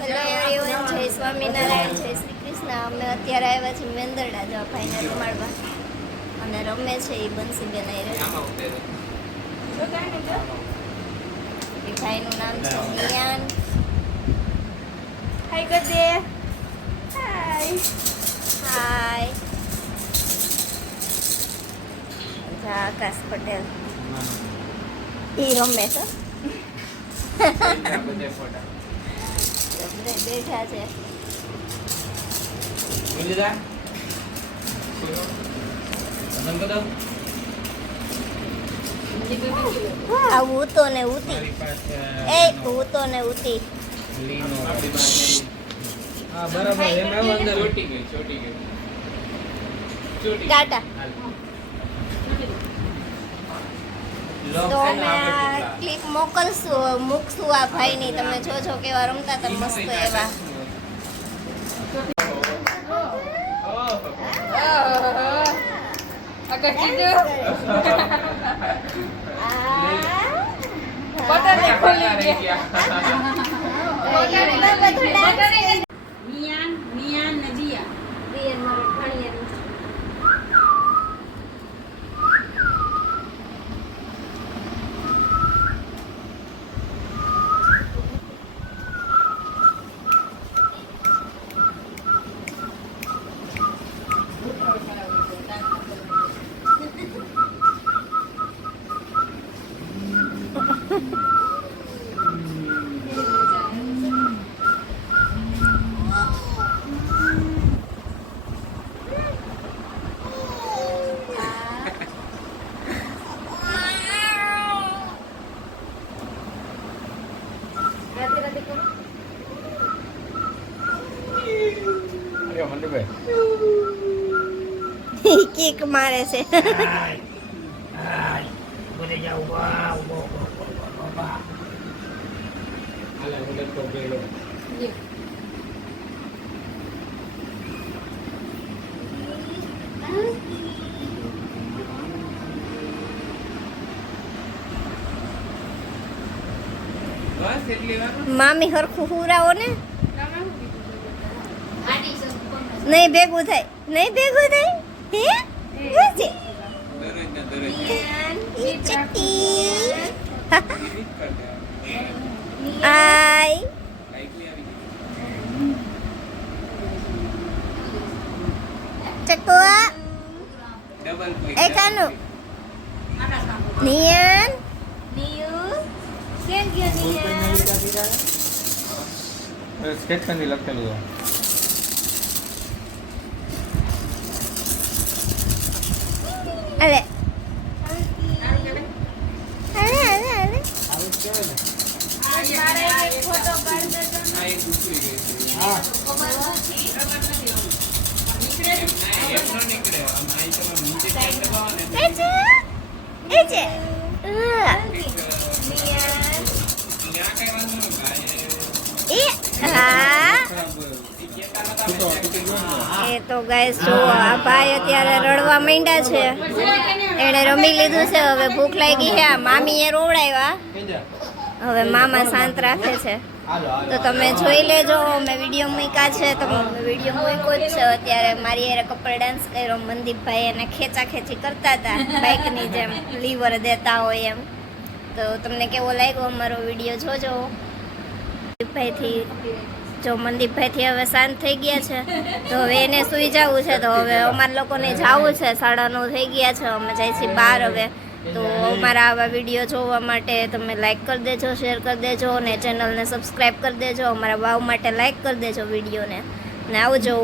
Hello everyone જય સ્વામિનારાયણ જય શ્રી કૃષ્ણ અમે અત્યારે આવ્યા છીએ મેંદરડા જવા ભાઈને રમાડવા. અને રમે છે એ બંસીબેન એ ભાઈનું નામ છે નિયાન હાય ગદે હાય હાય જા આકાશ પટેલ. એ રમે છે. બધા બેઠા છે આ ઉતો ને ઉતી એ ઉતો ને ઉતી હા બરાબર એમ આવો અંદર ટાટા. તો અમે આ ક્લિપ મોકલશું. મૂકશું આ ભાઈની. તમે જોજો કેવા રમતા હતા. મસ્ત એવા. બટન ખોલી દે નિયાન નિયાન નજીયા કિક મારે છે. મામી હરખું હુરાવો ને. નહીં ભેગું થાય. નહીં ભેગું થાય? હે? આય લાઈટલી આવી ગઈ ચકવા ડબલ ક્લિક એ કાનું નિયન. નિયુ. કેમ ગયો નિયન? સ્કેચ પેનથી લખેલું అదే అదే అదే అదే ఇక్కడే એ તો ગાઈસ જો આ ભાઈ અત્યારે રડવા માંડ્યા છે. એણે રમી લીધું છે, હવે ભૂખ લાગી છે મામીએ રોવડાવ્યા. હવે મામા શાંત રાખે છે. તો તમે જોઈ લેજો મેં વીડિયો મૂક્યા છે, તો વીડિયો મૂક્યો જ છે. અત્યારે મારી એરે કપલ ડાન્સ કર્યો મનદીપભાઈ એને ખેંચા ખેંચી કરતા હતા બાઇકની જેમ લીવર દેતા હોય એમ. તો તમને કેવો લાગ્યો અમારો વીડિયો જોજો. મનદીપભાઈથી જો મનદીપભાઈથી હવે શાંત થઈ ગયા છે, તો હવે એને સુઈ જવું છે, તો હવે અમારા લોકોને જવું છે, સાડા નવ થઈ ગયા છે, અમે જાય છીએ બહાર હવે. તો અમારા આવા વીડિયો જોવા માટે તમે લાઈક કરી દેજો શેર કરી દેજો અને ચેનલને સબસ્ક્રાઈબ કરી દેજો. અમારા વાવ માટે લાઈક કરી દેજો વિડીયોને. ને આવજો.